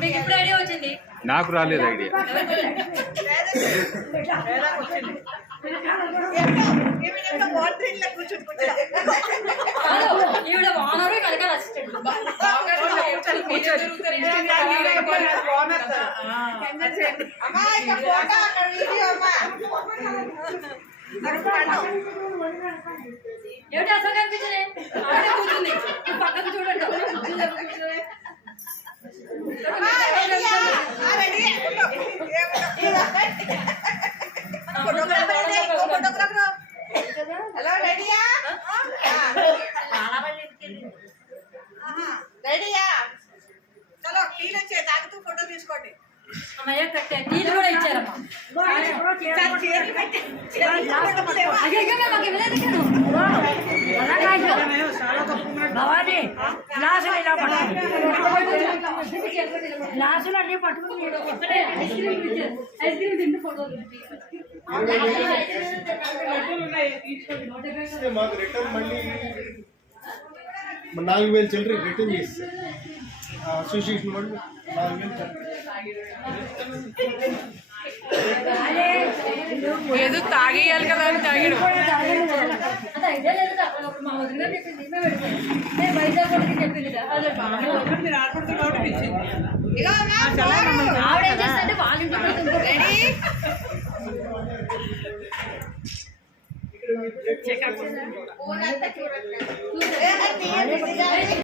మీకు ఇప్పుడు ఐడియా వచ్చింది? నాకు రాలేదు ఐడియా. ఈవిడ ఓనరు కలకాల అసిస్టెంట్. ఏమిటి అసలు కనిపించలే? ఆడే కూర్చుంది, పక్కకు చూడండి. ఫోటో తీసుకోండి. అమ్మయ్య కట్టే టీలు కూడా ఇచ్చారమ్మా. భవానీ గ్లాసులు ఇలా గ్లాసులు అన్ని పట్టుకుని ఐస్ క్రీమ్ తింటూ ఫోటో మాకు రిటర్న్ మళ్ళీ 4000 చిల్లర రిటర్న్ చేసి అసోసియేషన్ వాళ్ళు 4000 ఏదో తాగేయాలి కదా అని తాగాడు. అదే ఐడియా లేదు. మా వదిన చెప్పింది, నేను వైజాగ్ వాళ్ళకి చెప్పింది. మీరు ఆడుకుంటారు కాబట్టి ఇచ్చింది. ఆవిడ ఏం చేస్తే వాళ్ళ ఇంట్లో చెకప్